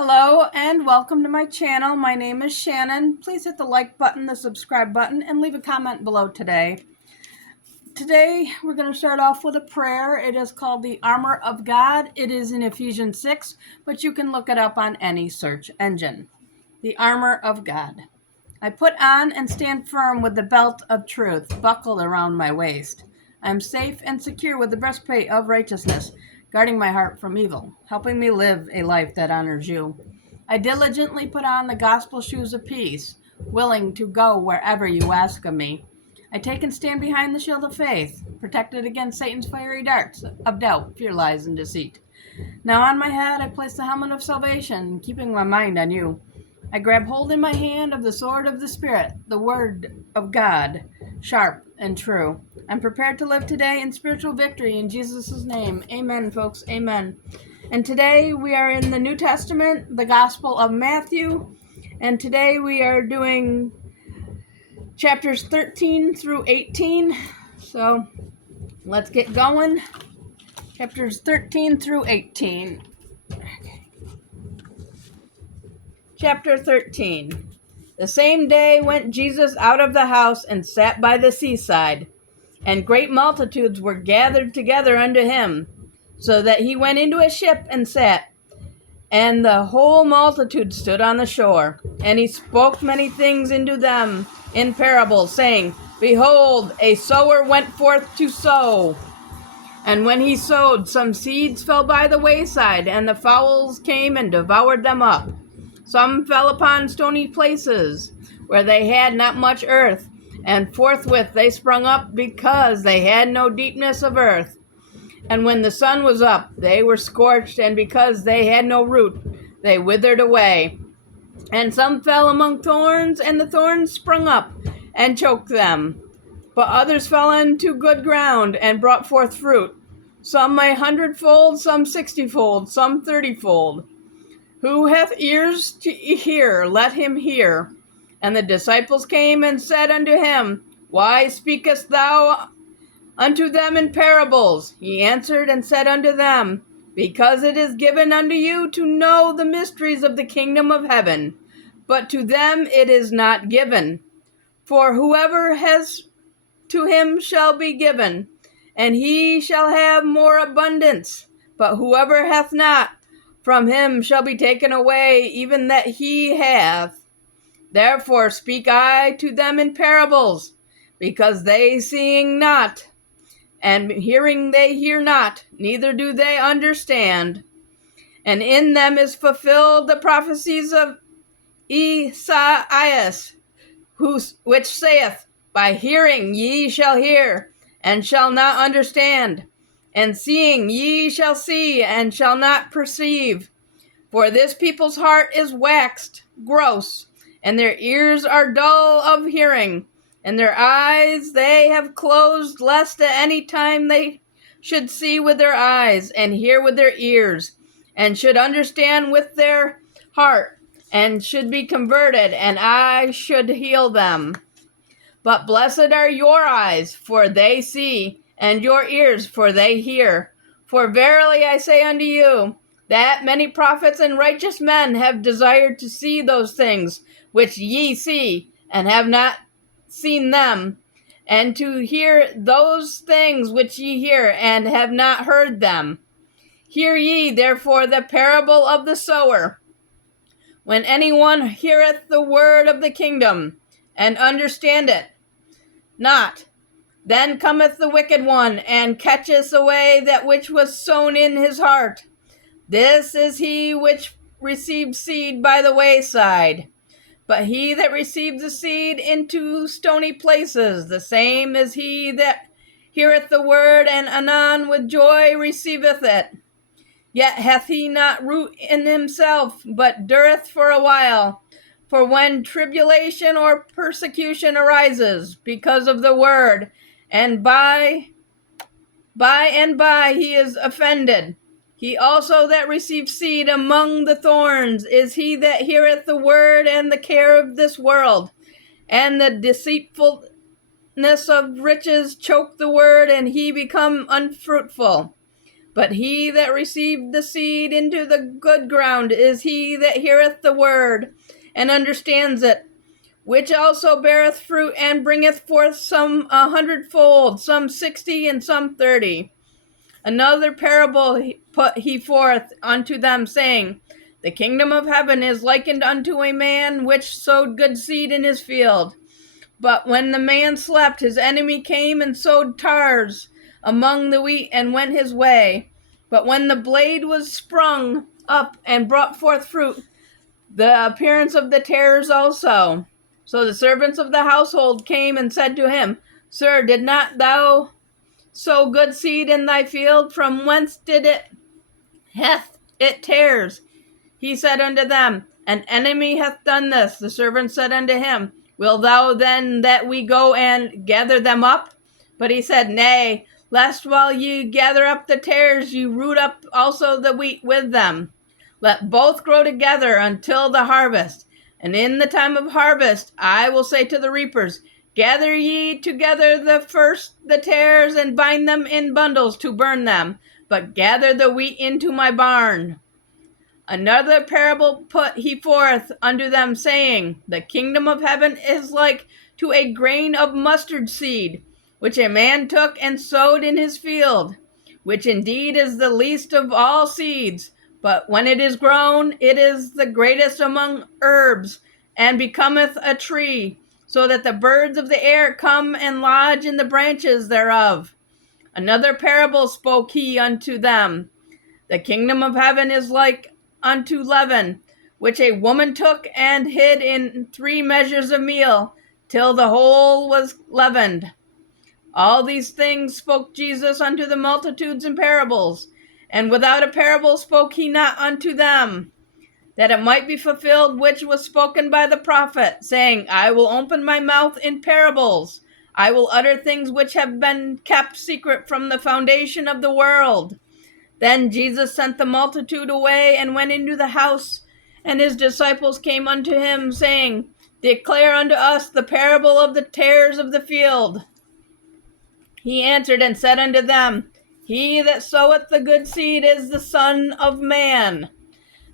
Hello and welcome to my channel. My name is Shannon. Please hit the like button, the subscribe button, and leave a comment below today. Today we're going to start off with a prayer. It is called the Armor of God. It is in Ephesians 6, but you can look it up on any search engine. The Armor of God. I put on and stand firm with the belt of truth buckled around my waist. I am safe and secure with the breastplate of righteousness, guarding my heart from evil, helping me live a life that honors you. I diligently put on the gospel shoes of peace, willing to go wherever you ask of me. I take and stand behind the shield of faith, protected against Satan's fiery darts of doubt, fear, lies, and deceit. Now on my head I place the helmet of salvation, keeping my mind on you. I grab hold in my hand of the sword of the Spirit, the word of God, sharp and true. I'm prepared to live today in spiritual victory in Jesus' name. Amen, folks. Amen. And today we are in the New Testament, the Gospel of Matthew. And today we are doing chapters 13 through 18. So let's get going. Chapters 13 through 18. Chapter 13. The same day went Jesus out of the house and sat by the seaside, and great multitudes were gathered together unto him, so that he went into a ship and sat, and the whole multitude stood on the shore. And he spoke many things unto them in parables, saying, Behold, a sower went forth to sow. And when he sowed, some seeds fell by the wayside, and the fowls came and devoured them up. Some fell upon stony places, where they had not much earth, and forthwith they sprung up, because they had no deepness of earth. And when the sun was up, they were scorched, and because they had no root, they withered away. And some fell among thorns, and the thorns sprung up, and choked them. But others fell into good ground, and brought forth fruit, some 100-fold, some 60-fold, some 30-fold. Who hath ears to hear, let him hear. And the disciples came and said unto him, Why speakest thou unto them in parables? He answered and said unto them, Because it is given unto you to know the mysteries of the kingdom of heaven, but to them it is not given. For whoever has, to him shall be given, and he shall have more abundance. But whoever hath not, from him shall be taken away even that he hath. Therefore speak I to them in parables, because they seeing not, and hearing they hear not, neither do they understand. And in them is fulfilled the prophecies of Esaias, which saith, By hearing ye shall hear, and shall not understand, and seeing ye shall see, and shall not perceive. For this people's heart is waxed gross, and their ears are dull of hearing, and their eyes they have closed, lest at any time they should see with their eyes, and hear with their ears, and should understand with their heart, and should be converted, and I should heal them. But blessed are your eyes, for they see, and your ears, for they hear. For verily I say unto you, that many prophets and righteous men have desired to see those things which ye see, and have not seen them, and to hear those things which ye hear, and have not heard them. Hear ye therefore the parable of the sower. When anyone heareth the word of the kingdom, and understandeth not, then cometh the wicked one, and catcheth away that which was sown in his heart. This is he which received seed by the wayside. But he that received the seed into stony places, the same is he that heareth the word, and anon with joy receiveth it. Yet hath he not root in himself, but dureth for a while. For when tribulation or persecution arises because of the word, and by and by he is offended. He also that receives seed among the thorns is he that heareth the word, and the care of this world, and the deceitfulness of riches choke the word, and he become unfruitful. But he that received the seed into the good ground is he that heareth the word, and understands it, which also beareth fruit, and bringeth forth some 100-fold, some 60, and some 30. Another parable put he forth unto them, saying, The kingdom of heaven is likened unto a man which sowed good seed in his field. But when the man slept, his enemy came and sowed tares among the wheat, and went his way. But when the blade was sprung up and brought forth fruit, the appearance of the tares also. So the servants of the household came and said to him, Sir, did not thou sow good seed in thy field? From whence hath it tares? He said unto them, An enemy hath done this. The servant said unto him, Will thou then that we go and gather them up? But he said, Nay, lest while ye gather up the tares, ye root up also the wheat with them. Let both grow together until the harvest. And in the time of harvest I will say to the reapers, Gather ye together the tares, and bind them in bundles to burn them, but gather the wheat into my barn. Another parable put he forth unto them, saying, The kingdom of heaven is like to a grain of mustard seed, which a man took and sowed in his field, which indeed is the least of all seeds, but when it is grown, it is the greatest among herbs, and becometh a tree, so that the birds of the air come and lodge in the branches thereof. Another parable spoke he unto them, The kingdom of heaven is like unto leaven, which a woman took and hid in 3 measures of meal, till the whole was leavened. All these things spoke Jesus unto the multitudes in parables, and without a parable spoke he not unto them, that it might be fulfilled which was spoken by the prophet, saying, I will open my mouth in parables. I will utter things which have been kept secret from the foundation of the world. Then Jesus sent the multitude away, and went into the house, and his disciples came unto him, saying, Declare unto us the parable of the tares of the field. He answered and said unto them, He that soweth the good seed is the Son of Man.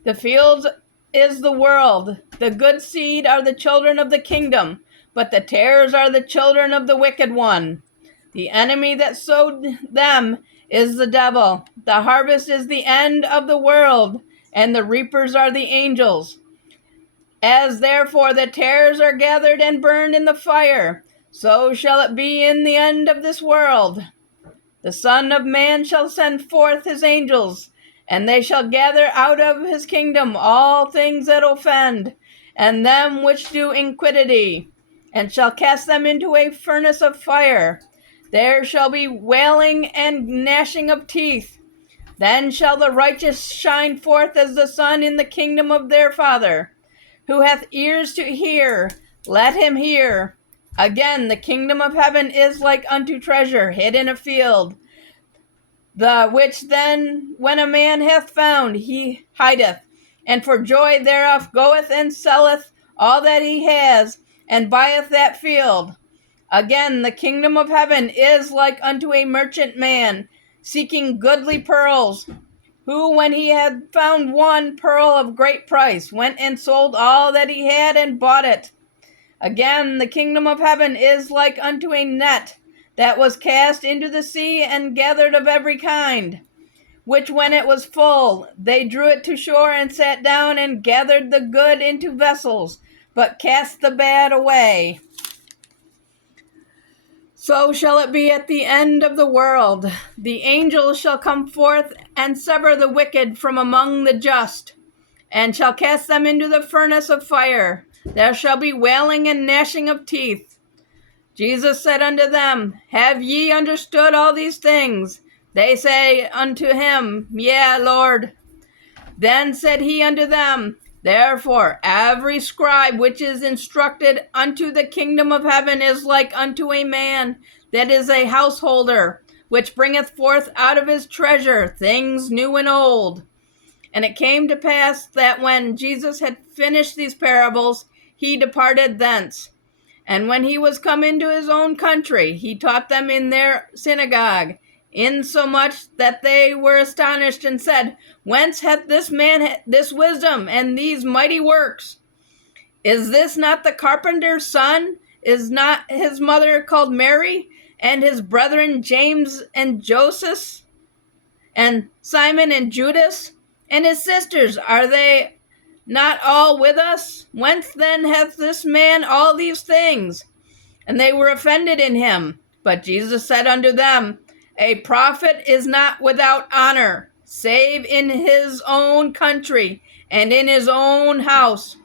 The field is the world. The good seed are the children of the kingdom, but the tares are the children of the wicked one. The enemy that sowed them is the devil. The harvest is the end of the world, and the reapers are the angels. As therefore the tares are gathered and burned in the fire, so shall it be in the end of this world. The Son of Man shall send forth his angels, and they shall gather out of his kingdom all things that offend, and them which do iniquity, and shall cast them into a furnace of fire. There shall be wailing and gnashing of teeth. Then shall the righteous shine forth as the sun in the kingdom of their Father. Who hath ears to hear, let him hear. Again, the kingdom of heaven is like unto treasure hid in a field, the which then, when a man hath found, he hideth, and for joy thereof goeth and selleth all that he has, and buyeth that field. Again, the kingdom of heaven is like unto a merchant man, seeking goodly pearls, who, when he had found one pearl of great price, went and sold all that he had and bought it. Again, the kingdom of heaven is like unto a net that was cast into the sea and gathered of every kind, which when it was full, they drew it to shore and sat down and gathered the good into vessels, but cast the bad away. So shall it be at the end of the world. The angels shall come forth and sever the wicked from among the just, and shall cast them into the furnace of fire. There shall be wailing and gnashing of teeth. Jesus said unto them, Have ye understood all these things? They say unto him, Yea, Lord. Then said he unto them, Therefore every scribe which is instructed unto the kingdom of heaven is like unto a man that is a householder, which bringeth forth out of his treasure things new and old. And it came to pass that when Jesus had finished these parables, he departed thence. And when he was come into his own country, he taught them in their synagogue insomuch that they were astonished and said, Whence hath this man this wisdom and these mighty works? Is this not the carpenter's son? Is not his mother called Mary, and his brethren James and Joseph, and Simon and Judas, and his sisters? Are they not all with us? Whence then hath this man all these things? And they were offended in him. But Jesus said unto them, A prophet is not without honor, save in his own country and in his own house.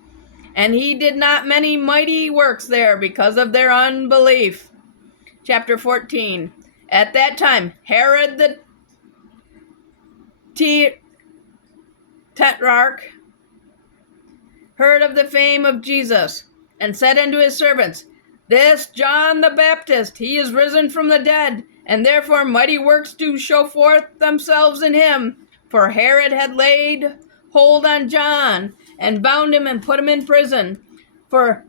And he did not many mighty works there because of their unbelief. Chapter 14. At that time, Herod the Tetrarch heard of the fame of Jesus, and said unto his servants, This John the Baptist, he is risen from the dead, and therefore mighty works do show forth themselves in him. For Herod had laid hold on John, and bound him and put him in prison, for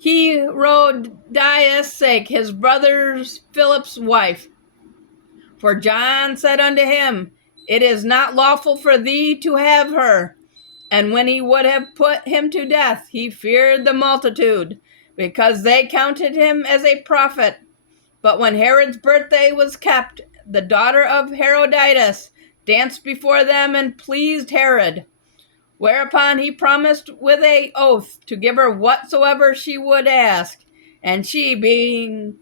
Herodias' sake, his brother Philip's wife. For John said unto him, It is not lawful for thee to have her. And when he would have put him to death, he feared the multitude, because they counted him as a prophet. But when Herod's birthday was kept, the daughter of Herodias danced before them and pleased Herod. Whereupon he promised with an oath to give her whatsoever she would ask. And she, being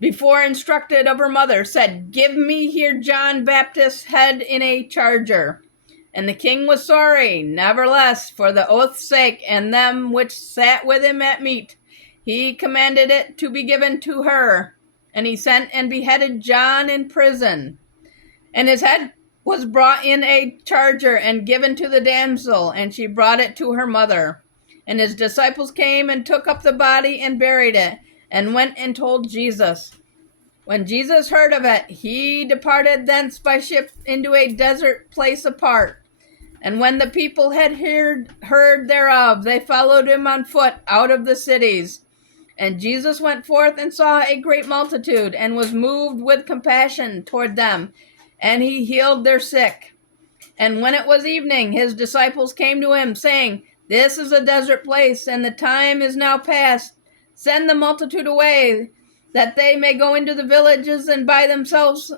before instructed of her mother, said, Give me here John Baptist's head in a charger. And the king was sorry, nevertheless, for the oath's sake, and them which sat with him at meat, he commanded it to be given to her. And he sent and beheaded John in prison. And his head was brought in a charger and given to the damsel, and she brought it to her mother. And his disciples came and took up the body and buried it, and went and told Jesus. When Jesus heard of it, he departed thence by ship into a desert place apart. And when the people had heard thereof, they followed him on foot out of the cities. And Jesus went forth and saw a great multitude, and was moved with compassion toward them, and he healed their sick. And when it was evening, his disciples came to him, saying, This is a desert place, and the time is now past. Send the multitude away, that they may go into the villages and buy themselves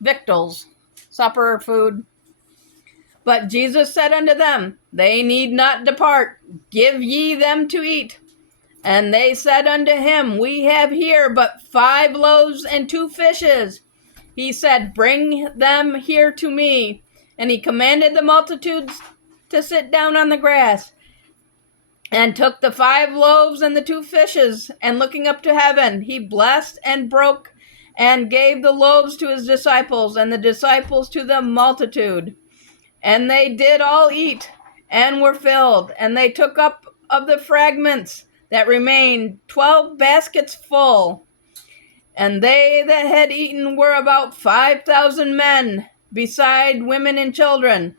victuals, supper, food. But Jesus said unto them, They need not depart. Give ye them to eat. And they said unto him, We have here but 5 loaves and 2 fishes. He said, Bring them here to me. And he commanded the multitudes to sit down on the grass, and took the 5 loaves and the 2 fishes, and looking up to heaven, he blessed and broke, and gave the loaves to his disciples, and the disciples to the multitude. And they did all eat, and were filled. And they took up of the fragments that remained 12 baskets full. And they that had eaten were about 5,000 men, beside women and children.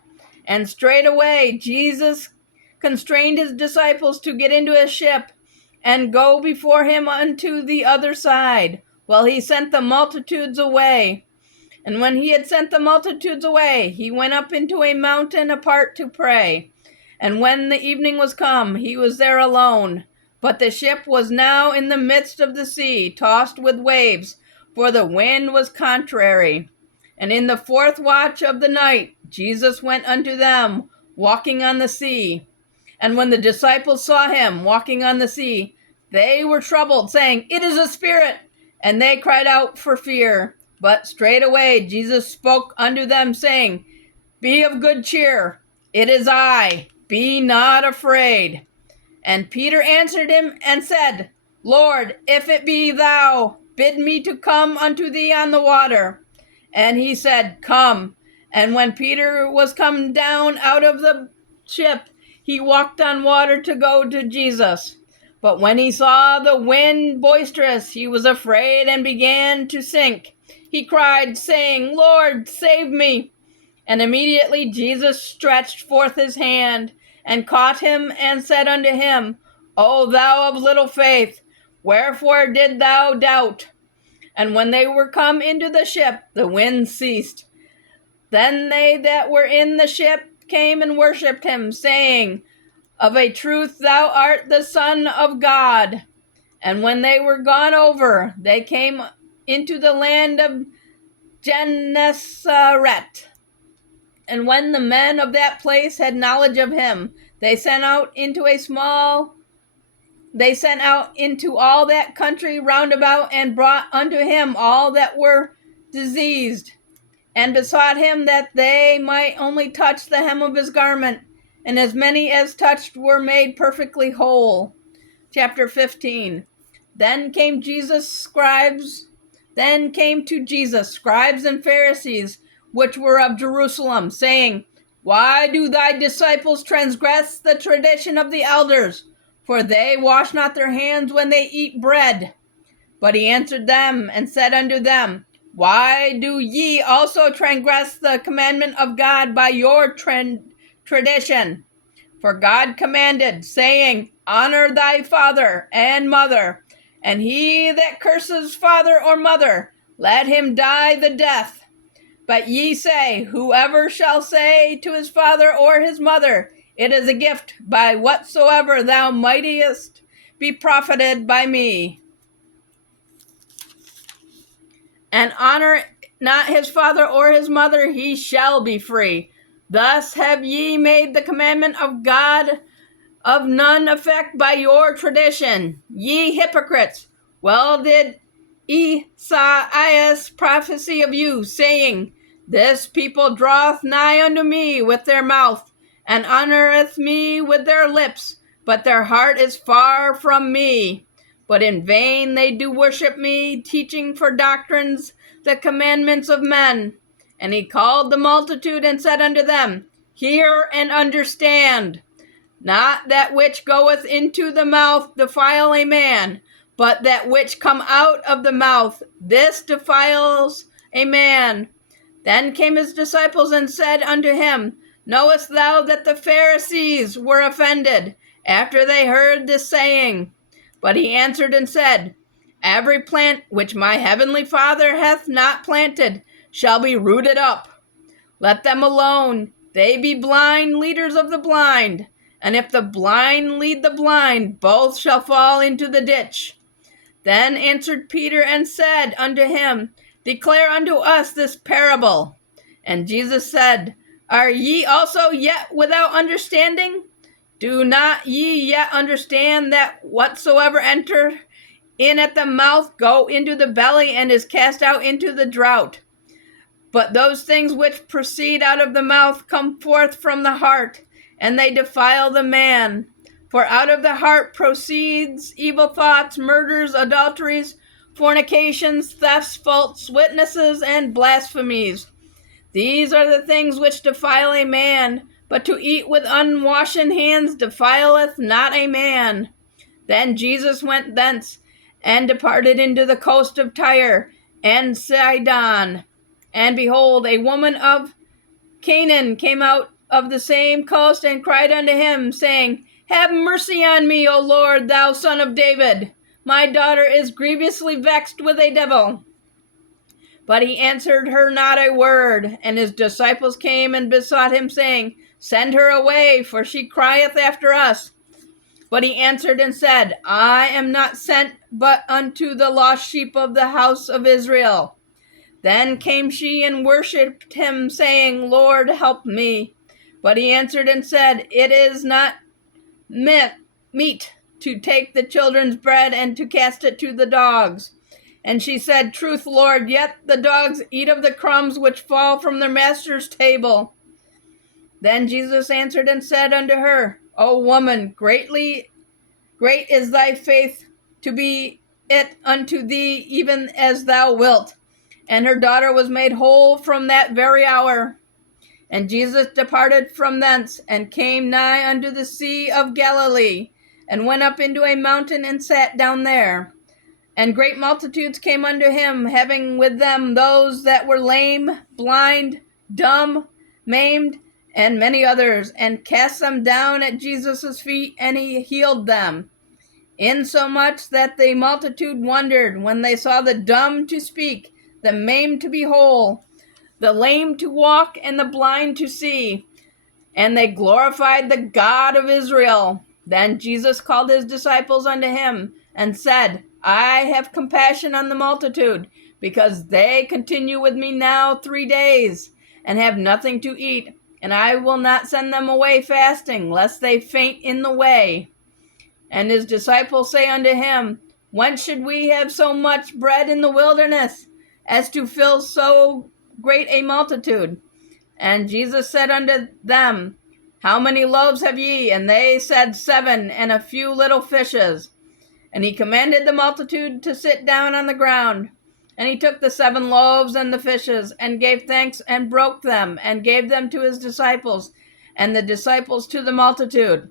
And straightway Jesus constrained his disciples to get into a ship, and go before him unto the other side, while he sent the multitudes away. And when he had sent the multitudes away, he went up into a mountain apart to pray. And when the evening was come, he was there alone. But the ship was now in the midst of the sea, tossed with waves, for the wind was contrary. And in the 4th watch of the night, Jesus went unto them, walking on the sea. And when the disciples saw him walking on the sea, they were troubled, saying, It is a spirit. And they cried out for fear. But straightway Jesus spoke unto them, saying, Be of good cheer, it is I, be not afraid. And Peter answered him and said, Lord, if it be thou, bid me to come unto thee on the water. And he said, Come. And when Peter was come down out of the ship, he walked on water to go to Jesus. But when he saw the wind boisterous, he was afraid and began to sink. He cried, saying, Lord, save me. And immediately Jesus stretched forth his hand, and caught him, and said unto him, O thou of little faith, wherefore did thou doubt? And when they were come into the ship, the wind ceased. Then they that were in the ship came and worshipped him, saying, Of a truth thou art the Son of God. And when they were gone over, they came into the land of Gennesaret. And when the men of that place had knowledge of him, they sent out into all that country round about, and brought unto him all that were diseased, and besought him that they might only touch the hem of his garment. And as many as touched were made perfectly whole. Chapter 15. Then came to Jesus scribes and Pharisees, which were of Jerusalem, saying, Why do thy disciples transgress the tradition of the elders? For they wash not their hands when they eat bread. But he answered them and said unto them, Why do ye also transgress the commandment of God by your tradition? For God commanded, saying, Honor thy father and mother, and he that curses father or mother, let him die the death. But ye say, Whoever shall say to his father or his mother, It is a gift, by whatsoever thou mightest be profited by me, and honor not his father or his mother, he shall be free. Thus have ye made the commandment of God of none effect by your tradition. Ye hypocrites, well did Esaias prophesy of you, saying, This people draweth nigh unto me with their mouth, and honoreth me with their lips, but their heart is far from me. But in vain they do worship me, teaching for doctrines the commandments of men. And he called the multitude and said unto them, Hear and understand. Not that which goeth into the mouth defile a man, but that which come out of the mouth, this defiles a man. Then came his disciples and said unto him, Knowest thou that the Pharisees were offended after they heard this saying? But he answered and said, Every plant which my heavenly Father hath not planted shall be rooted up. Let them alone. They be blind leaders of the blind. And if the blind lead the blind, both shall fall into the ditch. Then answered Peter and said unto him, Declare unto us this parable. And Jesus said, Are ye also yet without understanding? Do not ye yet understand that whatsoever enter in at the mouth go into the belly, and is cast out into the draught? But those things which proceed out of the mouth come forth from the heart, and they defile the man. For out of the heart proceeds evil thoughts, murders, adulteries, fornications, thefts, false witnesses, and blasphemies. These are the things which defile a man, but to eat with unwashen hands defileth not a man. Then Jesus went thence, and departed into the coast of Tyre and Sidon. And behold, a woman of Canaan came out of the same coast, and cried unto him, saying, Have mercy on me, O Lord, thou Son of David. My daughter is grievously vexed with a devil. But he answered her not a word. And his disciples came and besought him, saying, Send her away, for she crieth after us. But he answered and said, I am not sent but unto the lost sheep of the house of Israel. Then came she and worshipped him, saying, Lord, help me. But he answered and said, It is not meet to take the children's bread and to cast it to the dogs. And she said, Truth, Lord, yet the dogs eat of the crumbs which fall from their master's table. Then Jesus answered and said unto her, O woman, great is thy faith, to be it unto thee even as thou wilt. And her daughter was made whole from that very hour. And Jesus departed from thence, and came nigh unto the Sea of Galilee, and went up into a mountain, and sat down there. And great multitudes came unto him, having with them those that were lame, blind, dumb, maimed, and many others, and cast them down at Jesus' feet, and he healed them. insomuch that the multitude wondered when they saw the dumb to speak, the maimed to be whole, the lame to walk, and the blind to see. And they glorified the God of Israel. Then Jesus called his disciples unto him, and said, I have compassion on the multitude, because they continue with me now 3 days, and have nothing to eat, and I will not send them away fasting, lest they faint in the way. And his disciples say unto him, Whence should we have so much bread in the wilderness, as to fill so great a multitude? And Jesus said unto them, How many loaves have ye? And they said, 7, and a few little fishes. And he commanded the multitude to sit down on the ground. And he took the 7 loaves and the fishes, and gave thanks, and broke them, and gave them to his disciples, and the disciples to the multitude.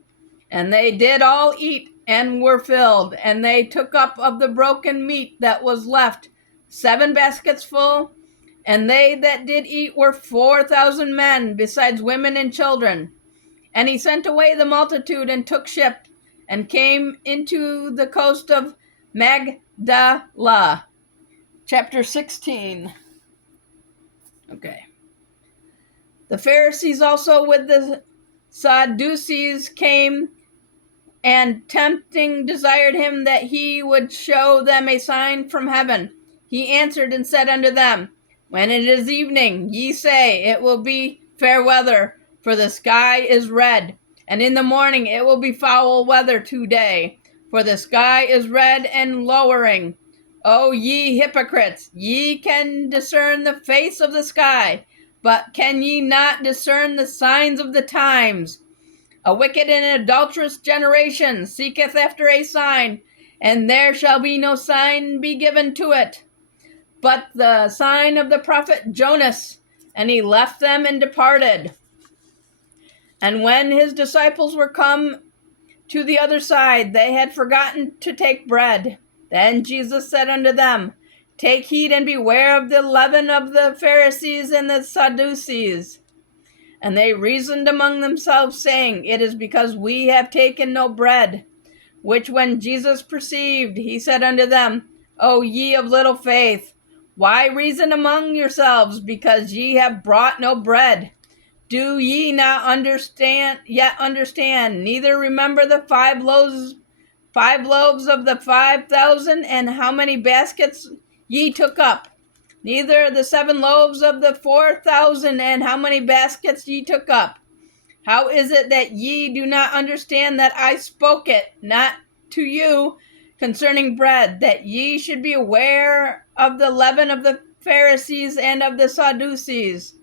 And they did all eat, and were filled. And they took up of the broken meat that was left 7 baskets full. And they that did eat were 4,000 men, besides women and children. And he sent away the multitude, and took ship, and came into the coast of Magdala. Chapter 16. Okay. The Pharisees also with the Sadducees came, and tempting desired him that he would show them a sign from heaven. He answered and said unto them, When it is evening, ye say, It will be fair weather, for the sky is red. And in the morning it will be foul weather 2 days, for the sky is red and lowering. O ye hypocrites, ye can discern the face of the sky, but can ye not discern the signs of the times? A wicked and adulterous generation seeketh after a sign, and there shall be no sign be given to it, but the sign of the prophet Jonas. And he left them and departed. And when his disciples were come to the other side, they had forgotten to take bread. Then Jesus said unto them, Take heed and beware of the leaven of the Pharisees and the Sadducees. And they reasoned among themselves, saying, It is because we have taken no bread. Which when Jesus perceived, he said unto them, O ye of little faith, why reason among yourselves, because ye have brought no bread? Do ye not understand, neither remember the 5 loaves of the 5,000, and how many baskets ye took up? Neither the 7 loaves of the 4,000, and how many baskets ye took up? How is it that ye do not understand that I spoke it not to you concerning bread, that ye should be aware of the leaven of the Pharisees and of the Sadducees?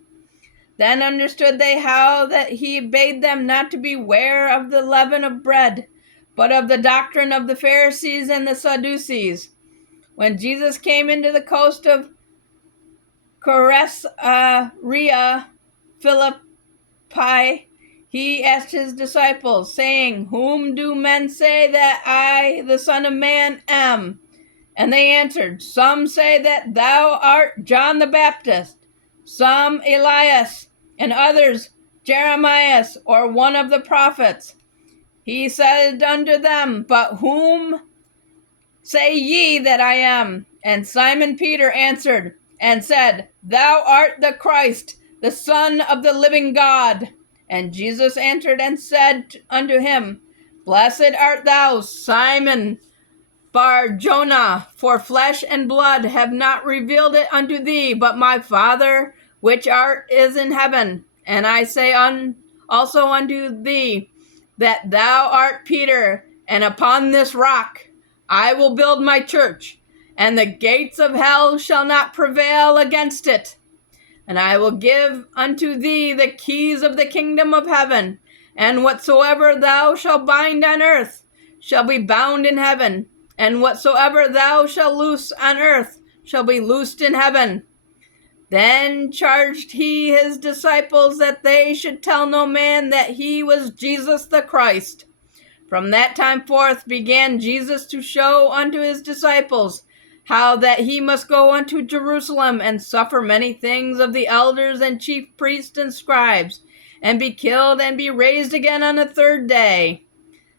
Then understood they how that he bade them not to beware of the leaven of bread, but of the doctrine of the Pharisees and the Sadducees. When Jesus came into the coast of Caesarea Philippi, he asked his disciples, saying, Whom do men say that I, the Son of Man, am? And they answered, Some say that thou art John the Baptist, some Elias, and others Jeremiah, or one of the prophets. He said unto them, But whom say ye that I am? And Simon Peter answered and said, Thou art the Christ, the Son of the living God. And Jesus answered and said unto him, Blessed art thou, Simon Bar-Jonah, for flesh and blood have not revealed it unto thee, but my Father which is in heaven. And I say also unto thee, that thou art Peter, and upon this rock I will build my church, and the gates of hell shall not prevail against it. And I will give unto thee the keys of the kingdom of heaven, and whatsoever thou shalt bind on earth shall be bound in heaven, and whatsoever thou shalt loose on earth shall be loosed in heaven. Then charged he his disciples that they should tell no man that he was Jesus the Christ. From that time forth began Jesus to show unto his disciples how that he must go unto Jerusalem and suffer many things of the elders and chief priests and scribes, and be killed and be raised again on the 3rd day.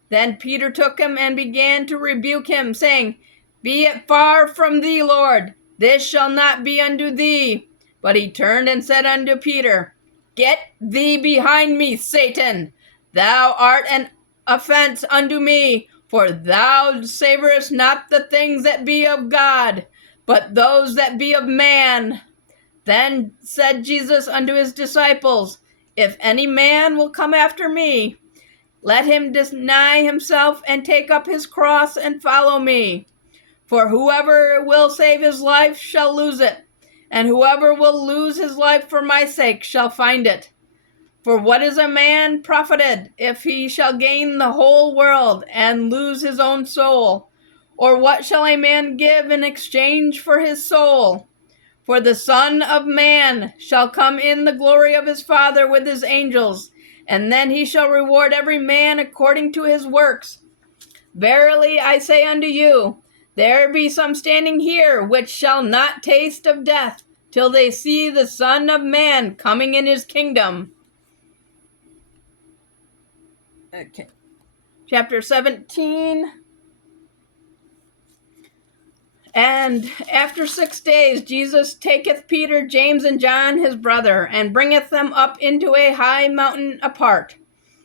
Then Peter took him and began to rebuke him, saying, Be it far from thee, Lord, this shall not be unto thee. But he turned and said unto Peter, Get thee behind me, Satan! Thou art an offense unto me, for thou savorest not the things that be of God, but those that be of man. Then said Jesus unto his disciples, If any man will come after me, let him deny himself and take up his cross and follow me. For whoever will save his life shall lose it, and whoever will lose his life for my sake shall find it. For what is a man profited if he shall gain the whole world and lose his own soul? Or what shall a man give in exchange for his soul? For the Son of Man shall come in the glory of his Father with his angels, and then he shall reward every man according to his works. Verily I say unto you, there be some standing here which shall not taste of death till they see the Son of Man coming in his kingdom. Okay. Chapter 17. And after 6 days, Jesus taketh Peter, James, and John his brother, and bringeth them up into a high mountain apart.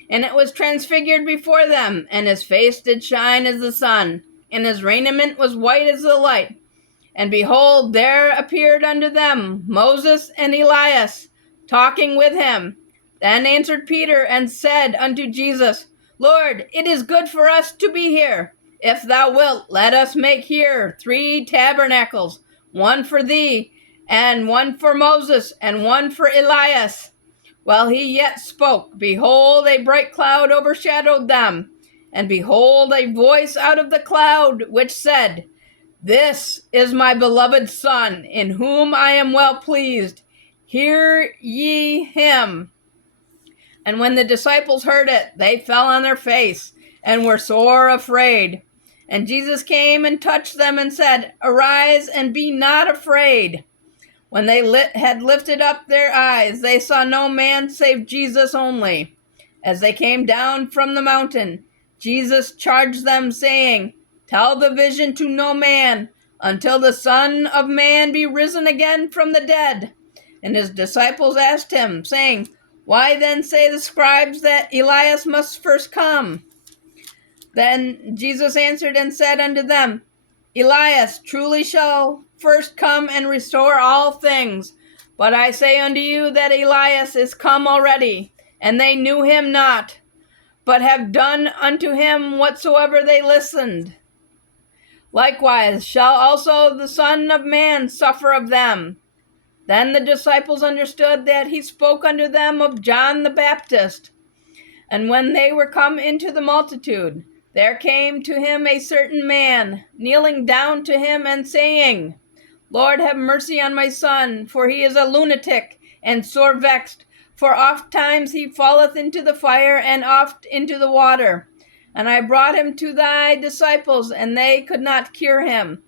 And it was transfigured before them, and his face did shine as the sun, and his raiment was white as the light. And behold, there appeared unto them Moses and Elias, talking with him. Then answered Peter and said unto Jesus, Lord, it is good for us to be here. If thou wilt, let us make here 3 tabernacles, one for thee, and one for Moses, and one for Elias. While he yet spoke, behold, a bright cloud overshadowed them. And behold, a voice out of the cloud, which said, This is my beloved Son, in whom I am well pleased. Hear ye him. And when the disciples heard it, they fell on their face, and were sore afraid. And Jesus came and touched them, and said, Arise, and be not afraid. When they had lifted up their eyes, they saw no man save Jesus only. As they came down from the mountain, Jesus charged them, saying, Tell the vision to no man, until the Son of Man be risen again from the dead. And his disciples asked him, saying, Why then say the scribes that Elias must first come? Then Jesus answered and said unto them, Elias truly shall first come and restore all things. But I say unto you that Elias is come already, and they knew him not, but have done unto him whatsoever they listened. Likewise shall also the Son of Man suffer of them. Then the disciples understood that he spoke unto them of John the Baptist. And when they were come into the multitude, there came to him a certain man, kneeling down to him and saying, Lord, have mercy on my son, for he is a lunatic and sore vexed, for oft times he falleth into the fire and oft into the water. And I brought him to thy disciples, and they could not cure him.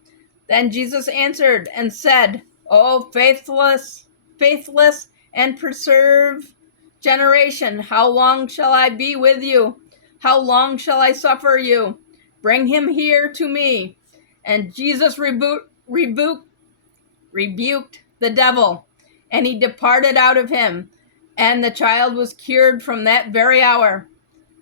Then Jesus answered and said, O faithless and preserve generation, how long shall I be with you? How long shall I suffer you? Bring him here to me. And Jesus rebuked the devil, and he departed out of him, and the child was cured from that very hour.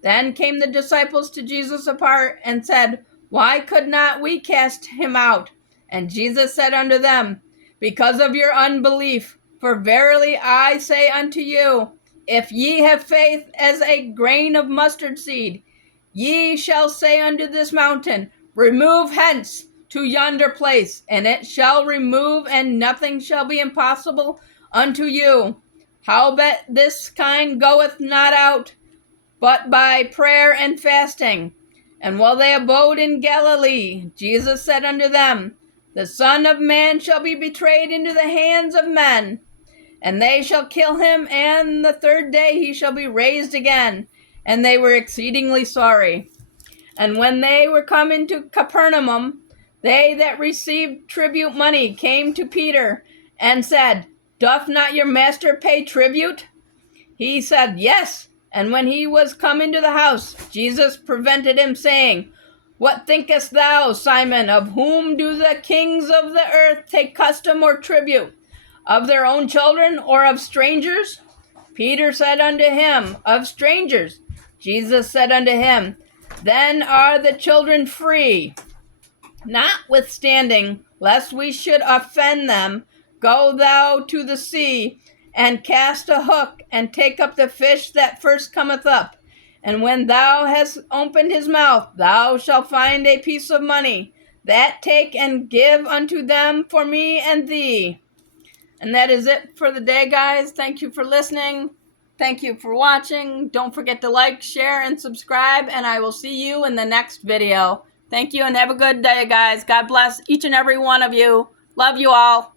Then came the disciples to Jesus apart, and said, Why could not we cast him out? And Jesus said unto them, Because of your unbelief. For verily I say unto you, if ye have faith as a grain of mustard seed, ye shall say unto this mountain, Remove hence to yonder place, and it shall remove, and nothing shall be impossible unto you. Howbeit this kind goeth not out, but by prayer and fasting. And while they abode in Galilee, Jesus said unto them, The Son of Man shall be betrayed into the hands of men, and they shall kill him, and the 3rd day he shall be raised again. And they were exceedingly sorry. And when they were come into Capernaum, they that received tribute money came to Peter, and said, Doth not your master pay tribute? He said, Yes. And when he was come into the house, Jesus prevented him, saying, What thinkest thou, Simon, of whom do the kings of the earth take custom or tribute? Of their own children, or of strangers? Peter said unto him, Of strangers. Jesus said unto him, Then are the children free. Notwithstanding, lest we should offend them, go thou to the sea, and cast a hook, and take up the fish that first cometh up. And when thou hast opened his mouth, thou shalt find a piece of money. That take and give unto them for me and thee. And that is it for the day, guys. Thank you for listening. Thank you for watching. Don't forget to like, share, and subscribe, and I will see you in the next video. Thank you, and have a good day, guys. God bless each and every one of you. Love you all.